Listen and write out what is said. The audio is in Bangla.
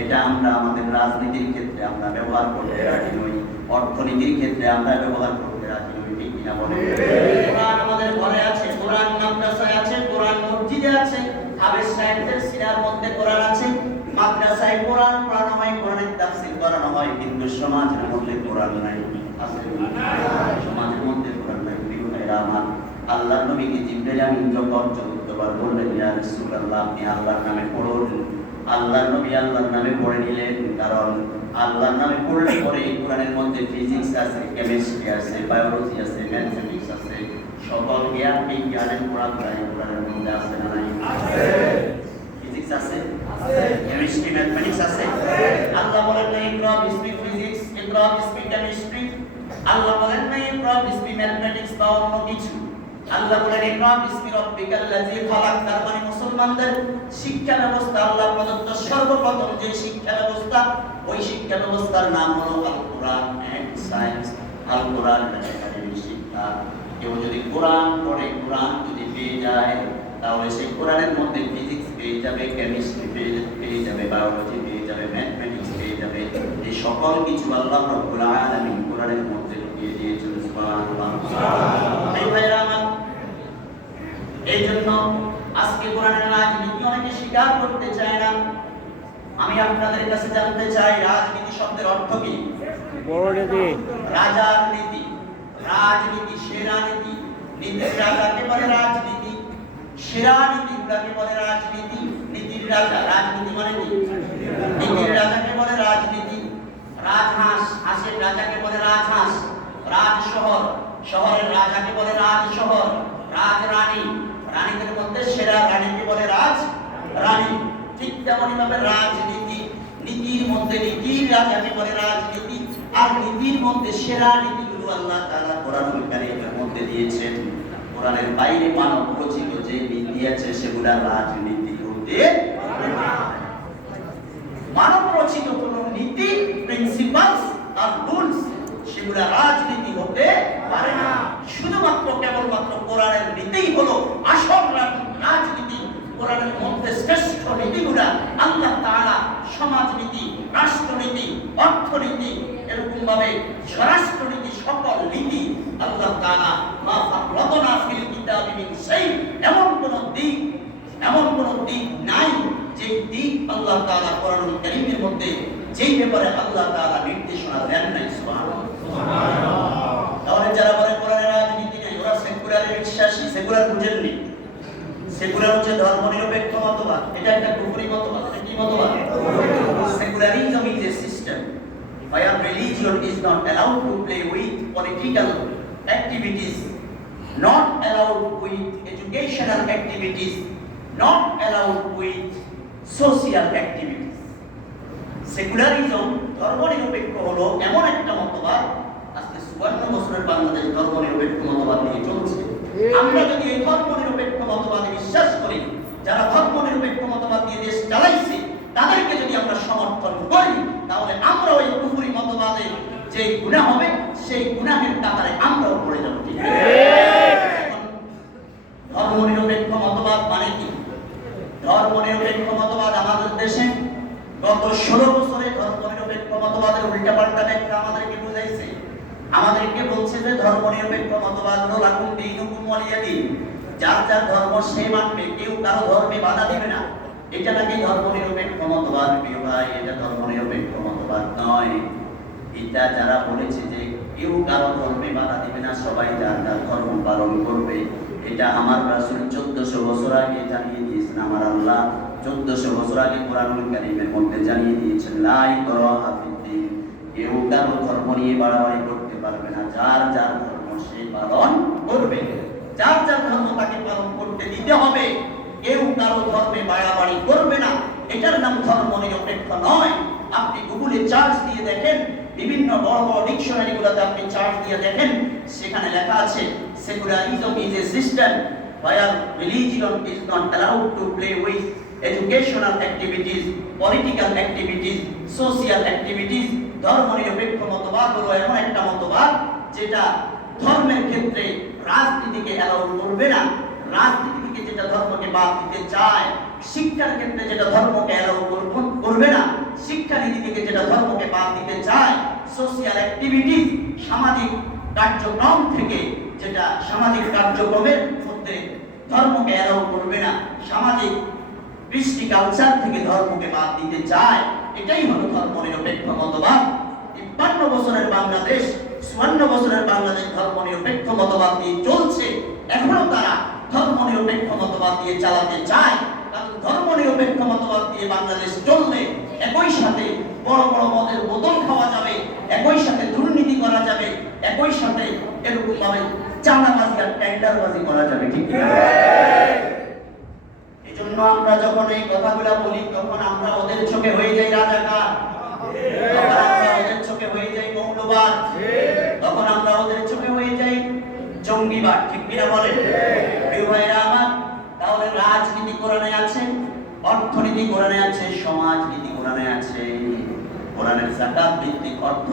এটা আমরা আমাদের রাজনীতির ক্ষেত্রে আমরা ব্যবহার করতে রাজি নই, অর্থনীতির ক্ষেত্রে আমরা ব্যবহার করতে রাজি নই। ঠিক কিনা বলেন? কোরআন আমাদের ঘরে আছে, কোরআন মাদ্রাসায় আছে, কোরআন মসজিদে আছে, হাফেজ সাহেবদের সিনার মধ্যে কোরআন আছে, মাদ্রাসায় কোরআন পড়ানো হয়, কোরআনের তাফসীর করানো হয়, কিন্তু সমাজের মধ্যে কোরআন নাই। আছে না? সমাজের মধ্যে কোরআন নাই। প্রিয় ভাইরা আমার, আল্লাহর নবীকে জিবরাইল আমিন যখন 14 বার বললেন, ইয়া রাসূলুল্লাহ আপনি আল্লাহর নামে পড়ুন, আল্লাহর নবী আল্লাহর নামে পড়ে নিলেন। কারণ আল্লাহর নামে পড়লে পরে এই কোরআনের মধ্যে ফিজিক্স আছে, কেমিস্ট্রি আছে, বায়োলজি আছে, ম্যাথমেটিক্স আছে, সকল জ্ঞান বিজ্ঞানের কোরআনের মধ্যে আছে না নাই? আছে। ফিজিক্স আছে, কেমিস্ট্রি, ম্যাথমেটিক্স আছে। আল্লাহ বলেন না ইকরা বিসমি ফিজিক্স, ইকরা বিসমি কেমিস্ট্রি। আল্লাহ বলেন না ইকরা বিসমি ম্যাথমেটিক্স বা অন্য কিছু। আল্লাহ বলেন ইকরা বিসমি রাব্বিকাল্লাযী খালাক। তার মানে মুসলমানদের শিক্ষা ব্যবস্থা আল্লাহ প্রদত্ত সর্বপ্রথম যে শিক্ষা ব্যবস্থা, ওই শিক্ষা ব্যবস্থার নাম হলো Al Quran and science. Al Quran academic শিক্ষা। কেউ যদি কোরআন পড়ে, কোরআন যদি পেয়ে যায়, তাহলে সেই কোরআনের মধ্যে ফিজিক্স পেয়ে যাবে, কেমিস্ট্রি পেয়ে যাবে, বায়োলজি পেয়ে যাবে, ম্যাথমেটিক্স পেয়ে যাবে। এই সকল কিছু আল্লাহ রাব্বুল আলামিন কোরআনের মধ্যে ঢুকিয়ে দিয়েছেন। সুবহানাল্লাহ। এই জন্য আজকে কোরআনের রাজনীতি অনেকে স্বীকার করতে চায় না। আমি আপনাদের কাছে জানতে চাই, রাজনীতি শব্দের অর্থ কি? রাজার নীতি। রাজনীতি সেরা নীতি। নীতির রাজাকে বলে রাজনীতি, সেরা নীতিগুলোকে বলে রাজনীতি। নীতির রাজা, রাজনীতি মানে কি? নীতির রাজাকে বলে রাজনীতি। রাজহাঁস, হাঁসের রাজাকে বলে রাজহাঁস। রাজশহর, শহরের রাজাকে বলে রাজশহর। রাজরানী, রানীদের মধ্যে সেরা রানীকে বলে রাজরানী। ঠিক তেমনি ভাবে রাজনীতি, নীতির মধ্যে নীতির রাজাকে বলে রাজনীতি। আর নীতির মধ্যে সেরা নীতিগুলো আল্লাহ তাআলা কোরআনুল কারীমের মধ্যে দিয়েছেন। কোরআনের বাইরে মানব রচিত যে নীতি আছে সেগুলা রাজনীতি হতে পারে না। মানব রচিত কোন নীতি, প্রিন্সিপালস আর রুলস সেগুলা রাজনীতি হতে পারে না। শুধুমাত্র কেবলমাত্র কোরআনের নীতিই হলো আসল রাজনীতি। কোরআনের মধ্যে শ্রেষ্ঠ নীতিগুলা আল্লাহ তাআলা সমাজনীতি, রাষ্ট্রনীতি, অর্থনীতি, এরকম ভাবে স্বরাষ্ট্রনীতি, সকল নীতি আল্লাহ তাআলা মা ফাররাতনা ফিল কিতাবি মিন শাই, এমন কোন দিক নাই যে দিক আল্লাহ তাআলা কোরআনুল কারীমের মধ্যে যেই ব্যাপারে আল্লাহ তাআলা নির্দেশনা দেন নাই। সুবহানাল্লাহ। তাহলে যারা বলে কোরআনের রাজনীতি নেই, ওরা সেকুলারে বিশ্বাসী। সেকুলার বুঝেননি? সেকুলার হচ্ছে ধর্মনিরপেক্ষ মতবাদ। এটা একটা কুফরি মতবাদ। এটা কি মতবাদ? Secularism is a system where religion is not allowed to play with political activities, not allowed with educational activities, not allowed with social activities. Secularism, ধর্মনিরপেক্ষ হলো এমন একটা মতবাদ, আজকে ৫৪ বছরের বাংলাদেশ ধর্মনিরপেক্ষ মতবাদ নিয়ে চলছে। আমরা যদি এই ধর্মনিরপেক্ষ মতবাদে বিশ্বাস করি, যারা ধর্মনিরপেক্ষ মতবাদ নিয়ে দেশ চালাইছে, তাদেরকে যদি আমরা সমর্থন করি, তাহলে আমরা ওই কুফরি মতবাদে যে গুনাহ হবে, সেই গুনাহের কাতারে আমরাও পড়ে যাব। ঠিক আছে? ধর্মনিরপেক্ষ মতবাদ মানে কি? ধর্মনিরপেক্ষ মতবাদ আমাদের দেশে গত 16 বছরে ধর্মনিরপেক্ষ মতবাদের উল্টাপাল্টা ব্যাখ্যা আমাদেরকে বুঝাইছে। আমাদেরকে বলছে যে ধর্মনিরপেক্ষ মতবাদ হলো লাকুম দীনুকুম ওয়ালিয়া দীন, যার যার ধর্ম সে মানবে, কেউ কারো ধর্মে বাধা দিবে না। এটা নাকি ধর্মনিরপেক্ষ মতবাদ। প্রিয় ভাই, এটা ধর্মনিরপেক্ষ মতবাদ নয়। এটা যারা বলেছে যে কেউ কারো ধর্মে বাধা দিবে না, সবাই যার যার ধর্ম পালন করবে, এটা আমার রাসূল 1400 বছর আগে জানিয়ে দিয়েছেন। আমার আল্লাহ 1400 বছর আগে কোরআনুল কারীমের মধ্যে জানিয়ে দিয়েছেন, লা ইকরাহা ফিদ্দীন, কেউ কারো ধর্ম নিয়ে বাড়াবাড়ি করতে পারবে না। যার যার ধর্ম সে পালন করবে, যার যার ধর্ম তাকে পালন করতে দিতে হবে। কেউ কারো ধর্মে বাড়াবাড়ি করবে না। এটার নাম ধর্মনিরপেক্ষ নয়। আপনি গুগলে সার্চ দিয়ে দেখেন, বিভিন্ন বড় বড় ডিকশনারিগুলোতে আপনি সার্চ দিয়ে দেখেন, সেখানে লেখা আছে secularism is a system where religion is not allowed to play with educational activities, political activities, social activities. ধর্মনিরপেক্ষ মতবাদ হলো এমন একটা মতবাদ যেটা ধর্মের ক্ষেত্রে রাজনীতিকে অ্যালাউ করবে না। রাজনীতি থেকে যেটা ধর্মকে বাদ দিতে চায়, শিক্ষার ক্ষেত্রে যেটা ধর্মকে অ্যালাউ করবে না, যেটা ধর্মকে বাদ দিতে চায়, সোশিয়াল অ্যাক্টিভিটি, সামাজিক কার্যক্রম থেকে, যেটা সামাজিক কার্যক্রমের মধ্যে ধর্মকে অ্যালাউ করবে না, সামাজিক কৃষ্টি কালচার থেকে ধর্মকে বাদ দিতে চায়, এটাই হলো ধর্মনিরপেক্ষ মতবাদ। ৫৩ বছরের বাংলাদেশ, ৫৪ বছরের বাংলাদেশ ধর্মনিরপেক্ষ মতবাদ দিয়ে চলছে। এখনো তারা ধর্মনিরপেক্ষ মতবাদ দিয়ে চালাতে চায়, কারণ ধর্মনিরপেক্ষ মতবাদ দিয়ে বাংলাদেশ চললে একই সাথে বড় বড় মদের বোতল খাওয়া যাবে, একই সাথে দুর্নীতি করা যাবে, একই সাথে এরকম ভাবে চাঁদাবাজি আর টেন্ডারবাজি করা যাবে, ঠিক কি না? এজন্য আমরা যখন এই কথাগুলো বলি, তখন আমরা ওদের চোখে হয়ে যাই রাজাকার, তখন আমরা ওদের চোখে হয়ে যাই মৌলবাদ, তখন আমরা ওদের চোখে হয়ে যাই জঙ্গিবাদ, ঠিক কিনা বলেন? প্রিয় ভাইরা আমার, তাহলে রাজনীতি কোরআনে আছে, অর্থনীতি কোরআনে আছে, সমাজনীতি কোরআনে আছে। কোরআনের যাকাত ভিত্তিক অর্থ